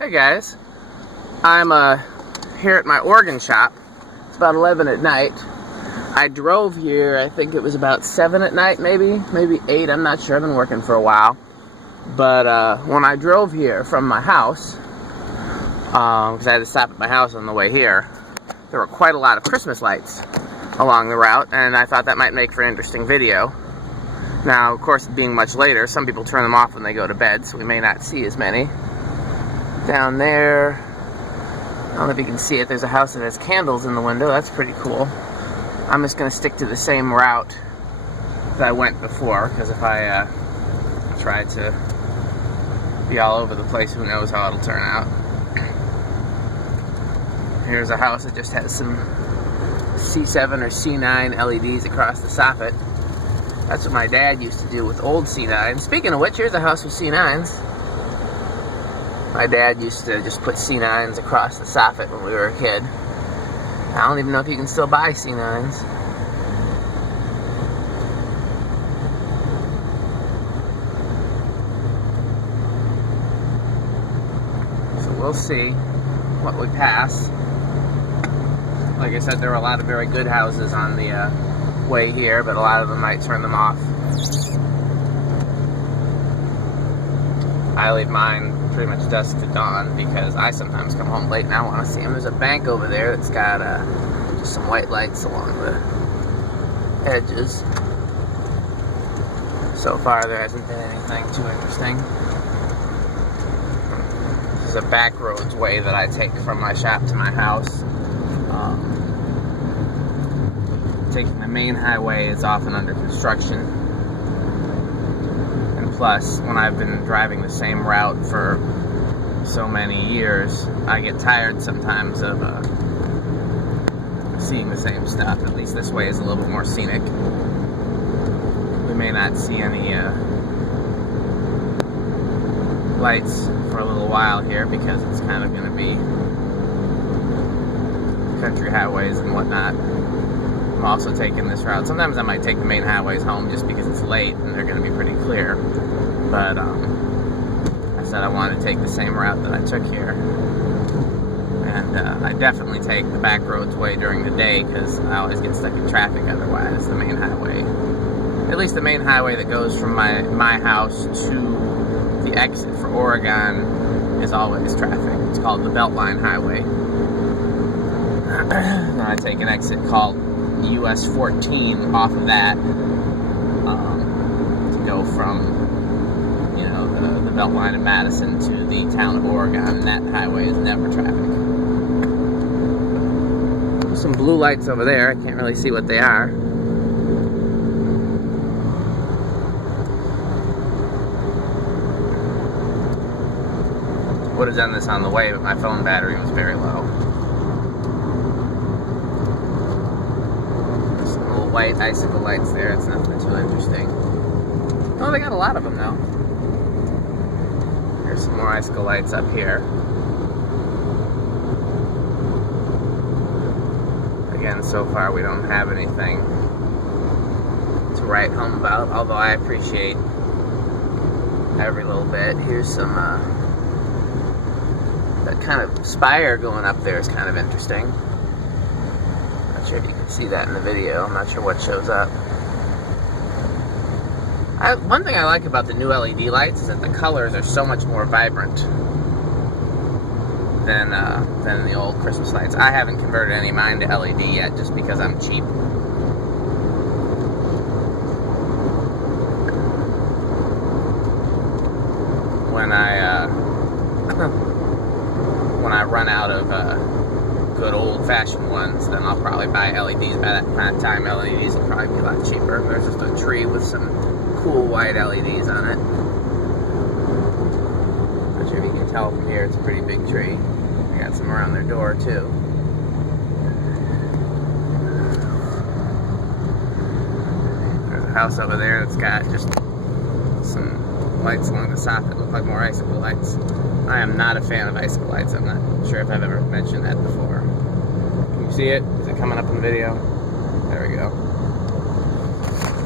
Hey guys, I'm here at my organ shop. It's about 11 at night. I drove here, I think it was about 7 at night, maybe 8, I'm not sure, I've been working for a while. But when I drove here from my house, because I had to stop at my house on the way here, there were quite a lot of Christmas lights along the route, and I thought that might make for an interesting video. Now, of course, being much later, some people turn them off when they go to bed, so we may not see as many. Down there, I don't know if you can see it, there's a house that has candles in the window. That's pretty cool. I'm just going to stick to the same route that I went before, because if I try to be all over the place, who knows how it'll turn out. Here's a house that just has some C7 or C9 LEDs across the soffit. That's what my dad used to do with old C9s. Speaking of which, here's a house with C9s. My dad used to just put C9s across the soffit when we were a kid. I don't even know if you can still buy C9s. So we'll see what we pass. Like I said, there were a lot of very good houses on the way here, but a lot of them might turn them off. I leave mine pretty much dusk to dawn because I sometimes come home late and I want to see them. There's a bank over there that's got just some white lights along the edges. So far there hasn't been anything too interesting. This is a back roads way that I take from my shop to my house. Taking the main highway is often under construction. Plus, when I've been driving the same route for so many years, I get tired sometimes of seeing the same stuff. At least this way is a little bit more scenic. We may not see any lights for a little while here because it's kind of going to be country highways and whatnot. I'm also taking this route. Sometimes I might take the main highways home just because it's late and they're going to be pretty clear. But I said I wanted to take the same route that I took here. And I definitely take the back roads way during the day because I always get stuck in traffic otherwise. The main highway, at least the main highway that goes from my house to the exit for Oregon is always traffic. It's called the Beltline Highway. And I take an exit called US 14 off of that to go from the Beltline in Madison to the town of Oregon, and that highway is never traffic. There's some blue lights over there. I can't really see what they are. Would have done this on the way, but my phone battery was very low. White icicle lights there. It's nothing too interesting. Oh, they got a lot of them now. Here's some more icicle lights up here. Again, so far we don't have anything to write home about, although I appreciate every little bit. Here's some, that kind of spire going up there is kind of interesting. Not sure if you can see that in the video. I'm not sure what shows up. One thing I like about the new LED lights is that the colors are so much more vibrant than the old Christmas lights. I haven't converted any of mine to LED yet just because I'm cheap. When I run out of good old-fashioned ones, then I'll probably buy LEDs. By that time, LEDs will probably be a lot cheaper. There's just a tree with some cool white LEDs on it. Not sure if you can tell from here, it's a pretty big tree. They got some around their door, too. There's a house over there that's got just some lights along the soffit that look like more icicle lights. I am not a fan of icicle lights. I'm not sure if I've ever mentioned that before. Can you see it? Is it coming up in the video? There we go.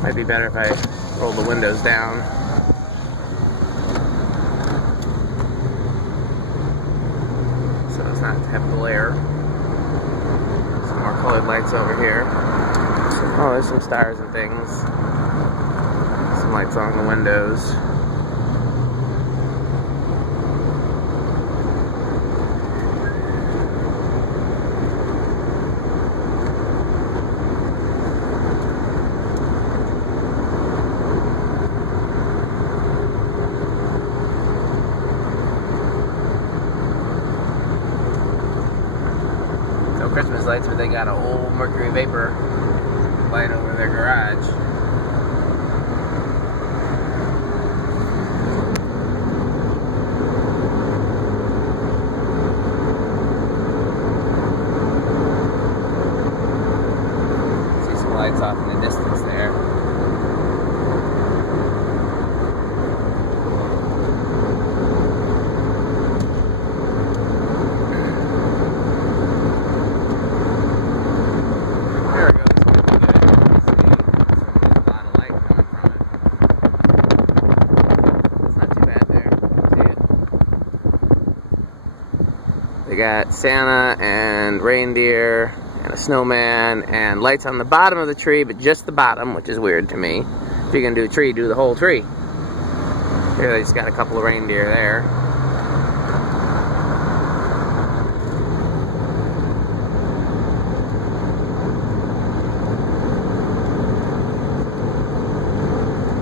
Might be better if I roll the windows down. not have glare. Some more colored lights over here. Oh, there's some stars and things. Some lights on the windows. Christmas lights, but they got an old mercury vapor light over their garage. See some lights off in the distance there. They got Santa and reindeer and a snowman and lights on the bottom of the tree, but just the bottom, which is weird to me. If you're gonna do a tree, do the whole tree. Here they just got a couple of reindeer there.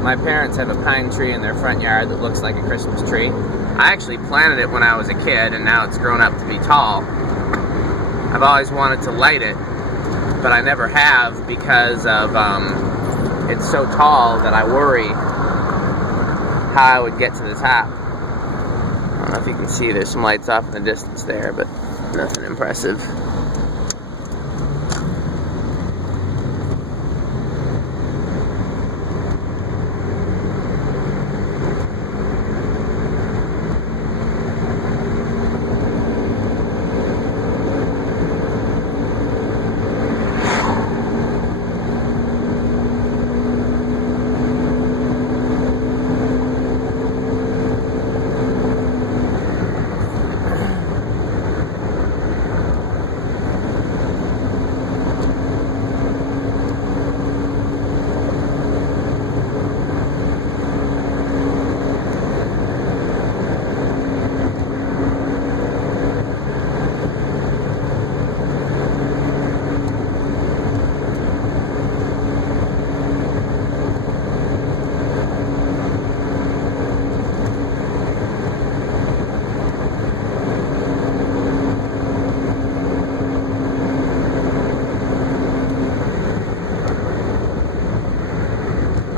My parents have a pine tree in their front yard that looks like a Christmas tree. I actually planted it when I was a kid, and now it's grown up to be tall. I've always wanted to light it, but I never have because of it's so tall that I worry how I would get to the top. I don't know if you can see, there's some lights off in the distance there, but nothing impressive.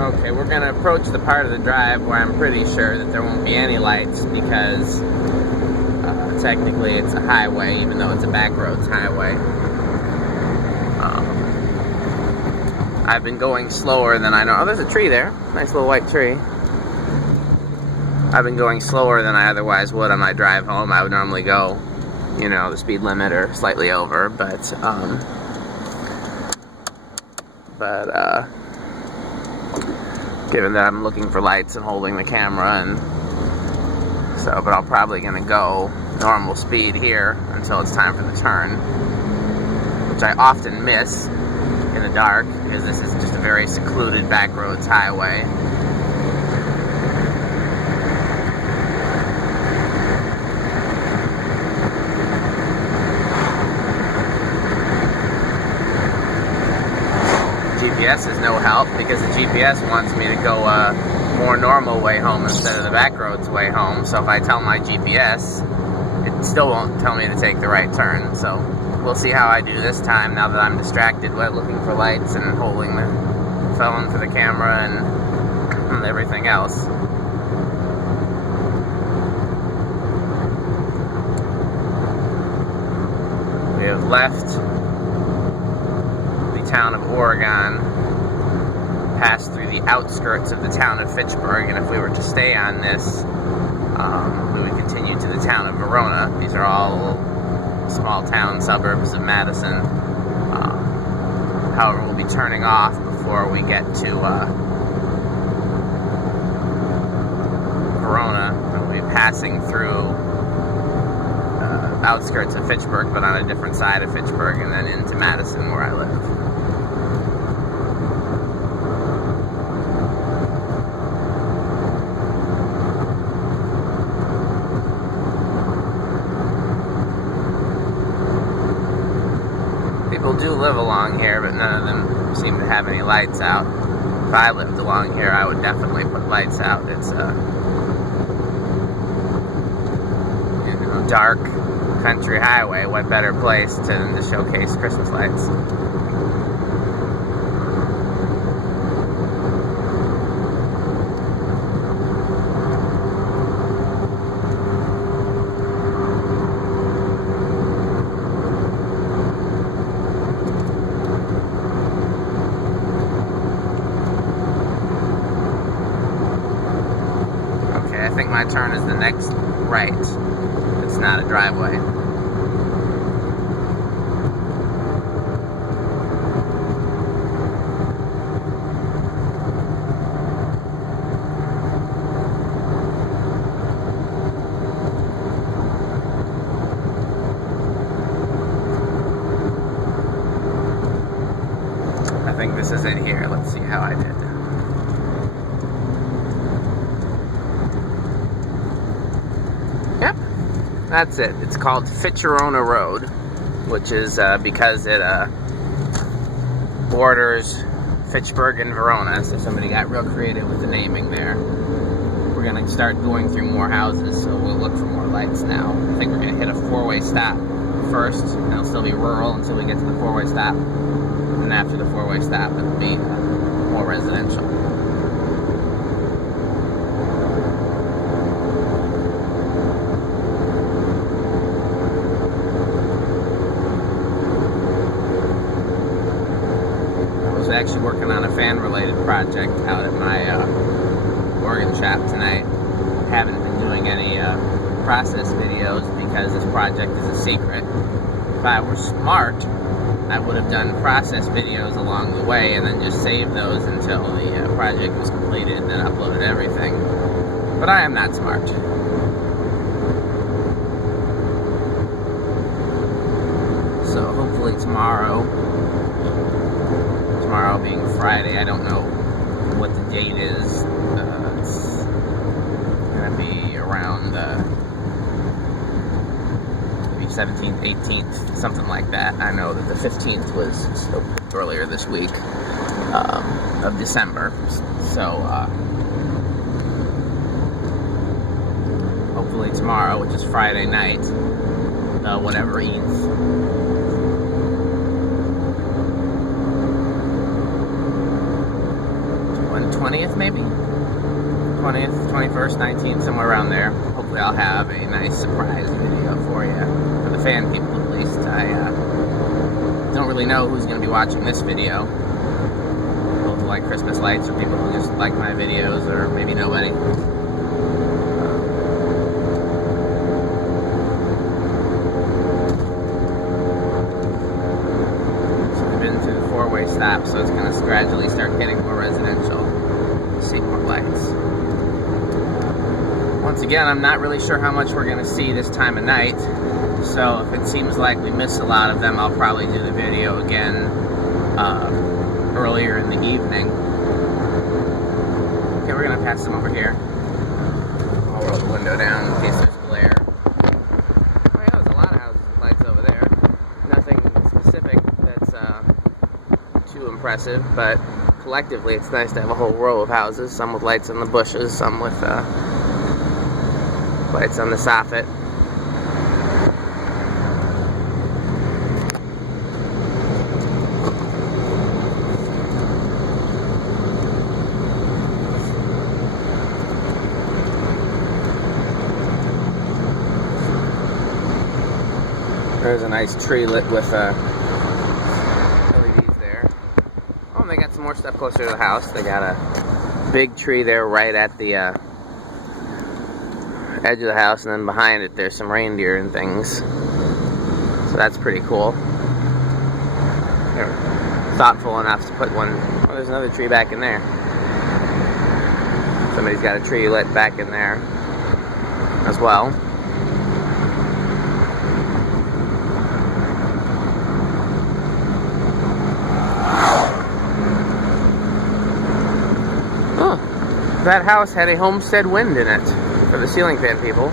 Okay, we're going to approach the part of the drive where I'm pretty sure that there won't be any lights because technically it's a highway, even though it's a back roads highway. I've been going slower than I know. Oh, there's a tree there. Nice little white tree. I've been going slower than I otherwise would on my drive home. I would normally go, you know, the speed limit or slightly over, but given that I'm looking for lights and holding the camera, and so, but I'm probably gonna go normal speed here until it's time for the turn, which I often miss in the dark because this is just a very secluded back roads highway. GPS is no help because the GPS wants me to go a more normal way home instead of the back roads way home. So if I tell my GPS, it still won't tell me to take the right turn. So we'll see how I do this time now that I'm distracted while looking for lights and holding the phone for the camera and everything else. We have left the town of Oregon, passed through the outskirts of the town of Fitchburg, and if we were to stay on this, we would continue to the town of Verona. These are all small town suburbs of Madison. However, we'll be turning off before we get to Verona. We'll be passing through outskirts of Fitchburg, but on a different side of Fitchburg, and then into Madison, where I live. People do live along here, but none of them seem to have any lights out. If I lived along here, I would definitely put lights out. It's a dark country highway. What better place to showcase Christmas lights? Okay, I think my turn is the next right. It's not a driveway. I think this is it here. Let's see how I did. Yep. That's it. It's called Fitcherona Road, which is because it borders Fitchburg and Verona, so somebody got real creative with the naming there. We're going to start going through more houses, so we'll look for more lights now. I think we're going to hit a four-way stop first, and it'll still be rural until we get to the four-way stop. And after the four-way stop, it'll be more residential. Actually working on a fan-related project out at my organ shop tonight. Haven't been doing any process videos because this project is a secret. If I were smart, I would have done process videos along the way and then just saved those until the project was completed and then uploaded everything. But I am not smart. So hopefully tomorrow being Friday, I don't know what the date is. It's gonna be around maybe 17th, 18th, something like that. I know that the 15th was earlier this week of December. So hopefully tomorrow, which is Friday night, whatever Eve. 20th maybe? 20th, 21st, 19th, somewhere around there. Hopefully I'll have a nice surprise video for you. For the fan people at least. I don't really know who's going to be watching this video. People who like Christmas lights or people who just like my videos, or maybe nobody. So we've been through the four-way stop, so it's going to gradually start getting more residential. See more lights. Once again, I'm not really sure how much we're going to see this time of night, so if it seems like we miss a lot of them, I'll probably do the video again earlier in the evening. Okay, we're going to pass them over here. I'll roll the window down in case there's glare. Oh yeah, there's a lot of houses with lights over there. Nothing specific that's too impressive, but collectively, it's nice to have a whole row of houses, some with lights on the bushes, some with lights on the soffit. There's a nice tree lit with LEDs there. Oh, and they got some more stuff closer to the house. They got a big tree there right at the edge of the house, and then behind it there's some reindeer and things. So that's pretty cool. They're thoughtful enough to put one. Oh, there's another tree back in there. Somebody's got a tree lit back in there as well. that house had a Homestead WIND in it for the ceiling fan people.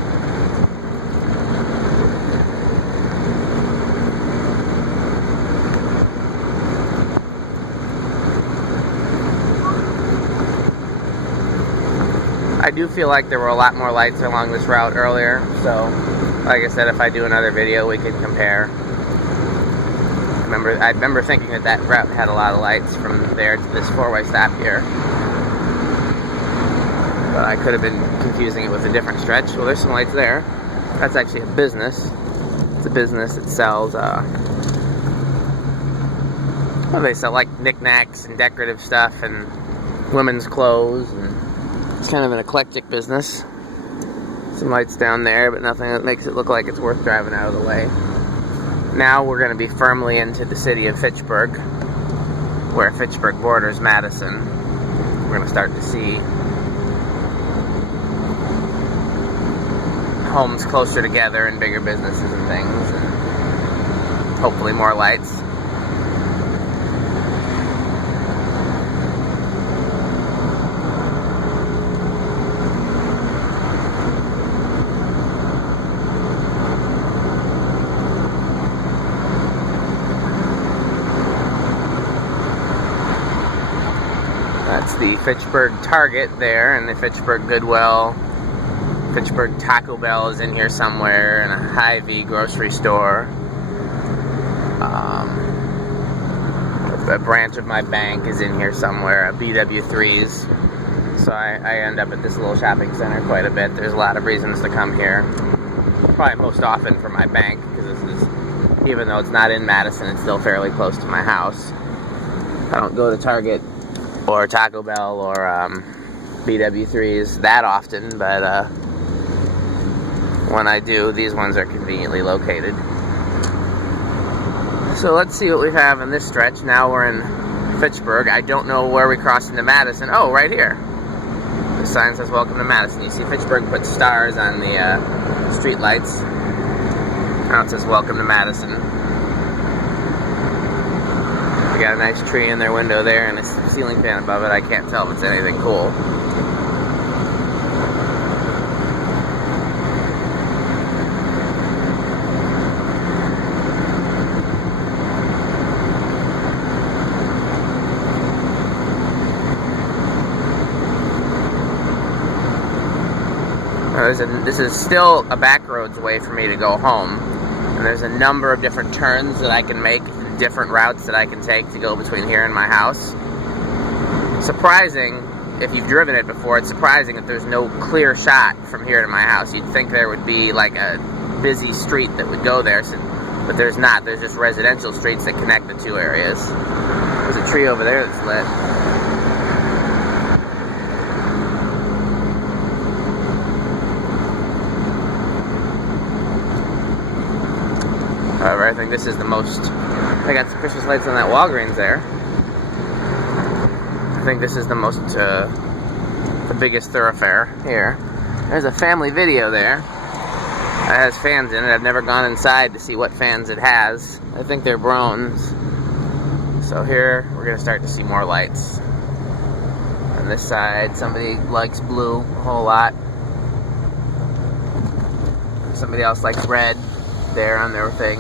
I do feel like there were a lot more lights along this route earlier, so like I said, if I do another video, we can compare. I remember thinking that that route had a lot of lights from there to this four-way stop here. But I could have been confusing it with a different stretch. Well, there's some lights there. That's actually a business. It's a business that sells, well, they sell like knickknacks and decorative stuff and women's clothes, and it's kind of an eclectic business. Some lights down there, but nothing that makes it look like it's worth driving out of the way. Now we're going to be firmly into the city of Fitchburg, where Fitchburg borders Madison. We're going to start to see homes closer together and bigger businesses and things, and hopefully more lights. That's the Fitchburg Target there, and the Fitchburg Goodwill. Fitchburg Taco Bell is in here somewhere, and a Hy-Vee grocery store. A branch of my bank is in here somewhere, a BW3's. So I end up at this little shopping center quite a bit. There's a lot of reasons to come here. Probably most often for my bank, because this is, even though it's not in Madison, it's still fairly close to my house. I don't go to Target or Taco Bell or BW3's that often, but when I do, these ones are conveniently located. So let's see what we have in this stretch. Now we're in Fitchburg. I don't know where we cross into Madison. Oh, right here. The sign says welcome to Madison. You see Fitchburg put stars on the street lights. Now it says welcome to Madison. They got a nice tree in their window there and a ceiling fan above it. I can't tell if it's anything cool. This is still a back roads way for me to go home, and there's a number of different turns that I can make, different routes that I can take to go between here and my house. Surprising, if you've driven it before, it's surprising that there's no clear shot from here to my house. You'd think there would be like a busy street that would go there, but there's not. There's just residential streets that connect the two areas. There's a tree over there that's lit. However, I think this is the most... They got some Christmas lights on that Walgreens there. I think this is the most, the biggest thoroughfare here. There's a family video there. It has fans in it. I've never gone inside to see what fans it has. I think they're Brones. So here, we're going to start to see more lights. On this side, somebody likes blue a whole lot. Somebody else likes red there on their thing.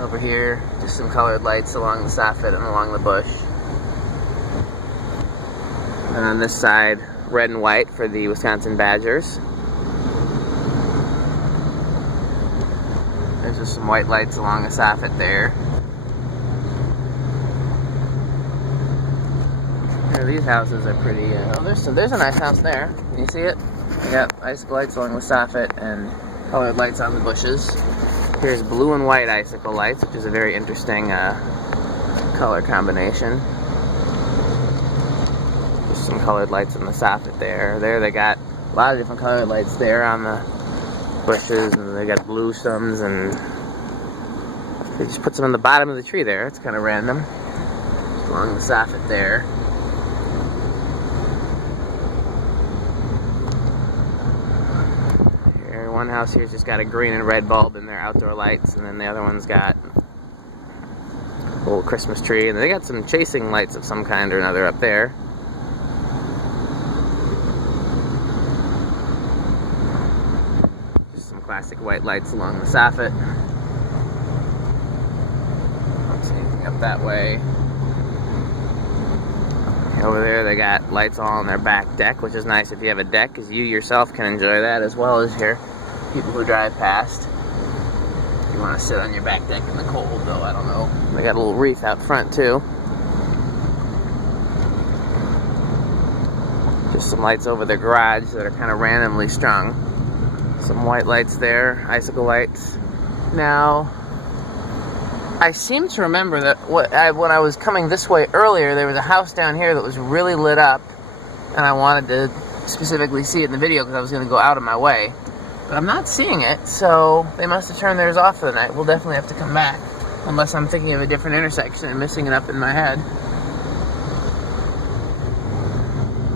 Over here, just some colored lights along the soffit and along the bush. And on this side, red and white for the Wisconsin Badgers. There's just some white lights along the soffit there. Here, these houses are pretty, there's a nice house there. Can you see it? They got icicle lights along the soffit and colored lights on the bushes. Here's blue and white icicle lights, which is a very interesting color combination. Just some colored lights on the soffit there. There they got a lot of different colored lights there on the bushes, and they got blue stems, and they just put some on the bottom of the tree there. It's kind of random. Just along the soffit there. One house here's just got a green and red bulb in their outdoor lights, and then the other one's got a little Christmas tree, and they got some chasing lights of some kind or another up there. classic white lights along the soffit. Don't see anything up that way. Over there they got lights all on their back deck, which is nice if you have a deck, because you yourself can enjoy that as well as your people who drive past. If you want to sit on your back deck in the cold, though, I don't know. They got a little wreath out front too. Just some lights over the garage that are kind of randomly strung. Some white lights there, icicle lights. Now, I seem to remember that when I was coming this way earlier, there was a house down here that was really lit up, and I wanted to specifically see it in the video because I was going to go out of my way. But I'm not seeing it, so they must have turned theirs off for the night. We'll definitely have to come back, unless I'm thinking of a different intersection and missing it up in my head.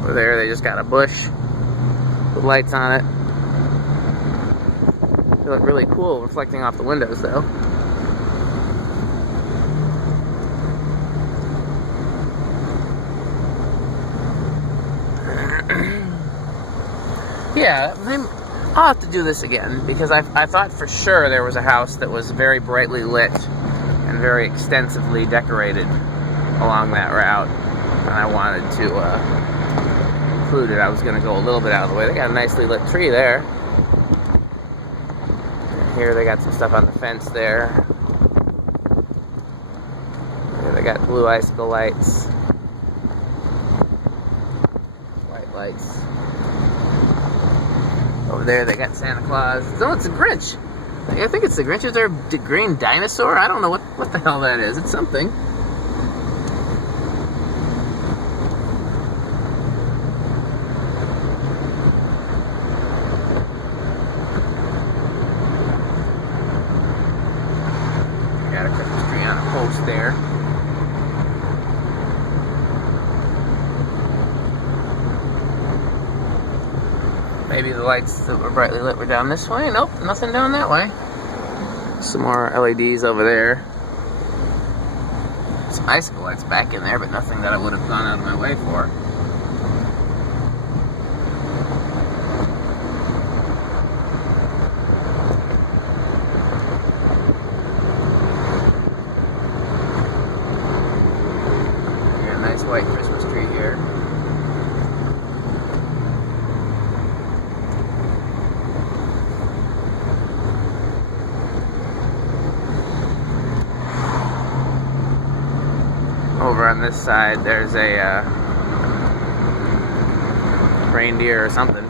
Over there, they just got a bush with lights on it. They look really cool, reflecting off the windows, though. Yeah, I'll have to do this again, because I thought for sure there was a house that was very brightly lit and very extensively decorated along that route, and I wanted to include it. I was going to go a little bit out of the way. They got a nicely lit tree there. And here they got some stuff on the fence there. Here they got blue icicle lights. White lights. Over there they got Santa Claus. No, it's a Grinch. I think it's the Grinch. Is there a green dinosaur? I don't know what the hell that is. It's something. Got a Christmas tree on a post there. Maybe the lights that were brightly lit were down this way. Nope, nothing down that way. Some more LEDs over there. Some icicle lights back in there, but nothing that I would have gone out of my way for. Got a nice white Christmas tree here. Over on this side, there's a reindeer or something.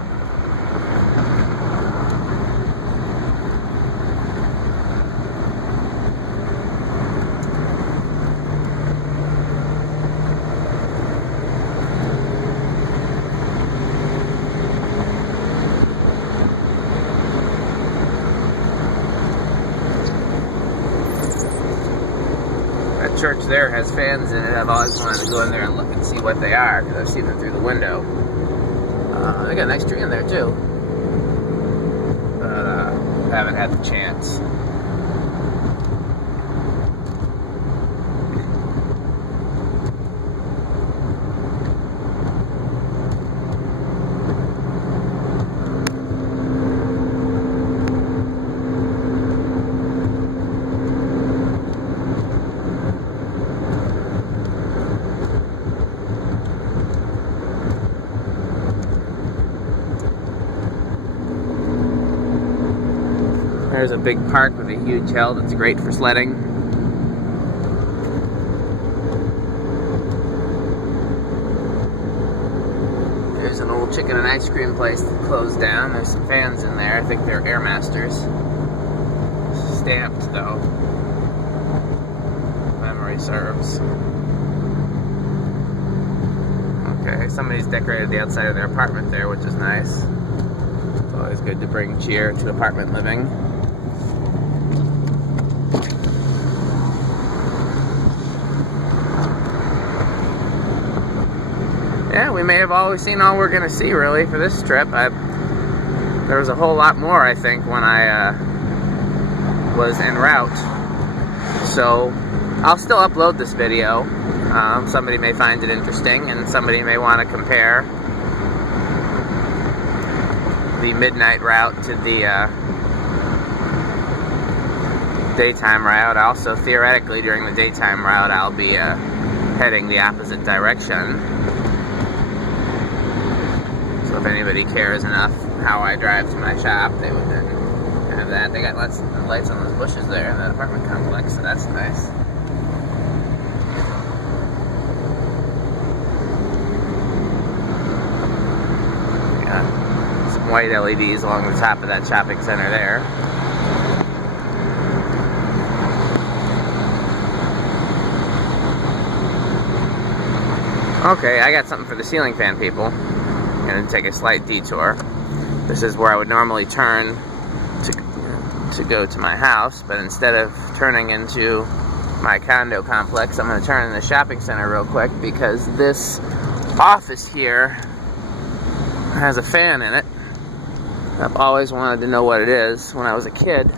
Church there has fans in it. I've always wanted to go in there and look and see what they are, because I've seen them through the window. They got a nice tree in there too, but haven't had the chance. There's a big park with a huge hill that's great for sledding. There's an old chicken and ice cream place that closed down. There's some fans in there. I think they're Airmasters. Stamped, though. Memory serves. Okay, somebody's decorated the outside of their apartment there, which is nice. It's always good to bring cheer to apartment living. Yeah, we may have always seen all we're going to see, really, for this trip. There was a whole lot more, I think, when I was en route. So, I'll still upload this video. Somebody may find it interesting, and somebody may want to compare the midnight route to the daytime route. Also, theoretically, during the daytime route, I'll be heading the opposite direction. So if anybody cares enough how I drive to my shop, they would then have that. They got lots of lights on those bushes there in that apartment complex, so that's nice. Yeah, some white LEDs along the top of that shopping center there. Okay, I got something for the ceiling fan people. I'm going to take a slight detour. This is where I would normally turn to go to my house, but instead of turning into my condo complex, I'm going to turn in the shopping center real quick because this office here has a fan in it. I've always wanted to know what it is. When I was a kid,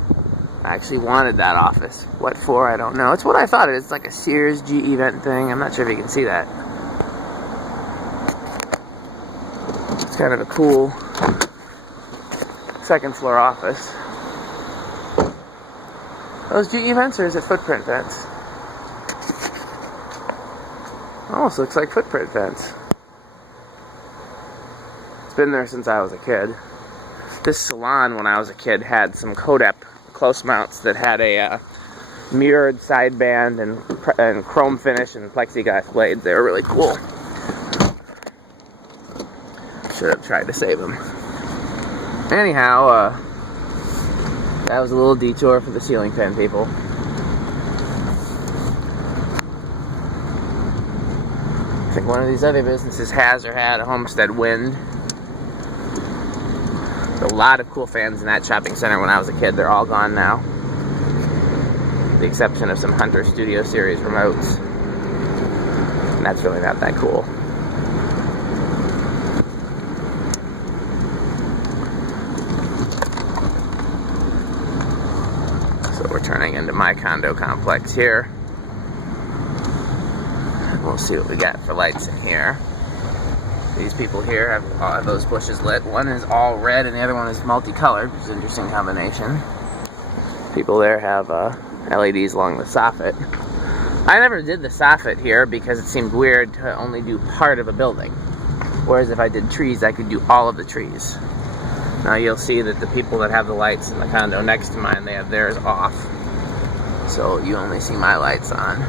I actually wanted that office. What for, I don't know. It's what I thought it is. It's like a Sears GE vent thing. I'm not sure if you can see that. It's kind of a cool second floor office. Those GE vents, or is it footprint vents? Almost looks like footprint vents. It's been there since I was a kid. This salon, when I was a kid, had some Kodak close mounts that had a mirrored sideband and chrome finish and plexiglass blades. They were really cool. Should have tried to save them. Anyhow, that was a little detour for the ceiling fan people. I think one of these other businesses has or had a Homestead WIND. There's a lot of cool fans in that shopping center when I was a kid. They're all gone now. With the exception of some Hunter Studio Series remotes. And that's really not that cool. So we're turning into my condo complex here. We'll see what we got for lights in here. These people here have those bushes lit. One is all red and the other one is multicolored, which is an interesting combination. People there have LEDs along the soffit. I never did the soffit here because it seemed weird to only do part of a building. Whereas if I did trees, I could do all of the trees. Now you'll see that the people that have the lights in the condo next to mine, they have theirs off. So you only see my lights on.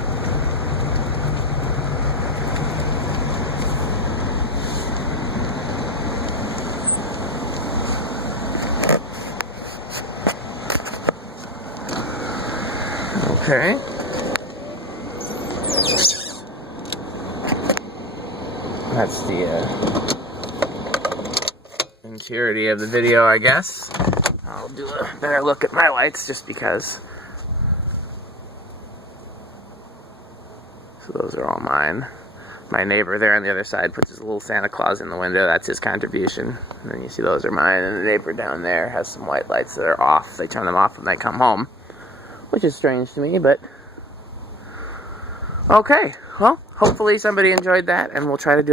Okay. That's the entirety of the video, I guess. I'll do a better look at my lights just because. So those are all mine. My neighbor there on the other side puts his little Santa Claus in the window. That's his contribution. And then you see those are mine. And the neighbor down there has some white lights that are off. They turn them off when they come home. Which is strange to me, but okay. Well, hopefully somebody enjoyed that, and we'll try to do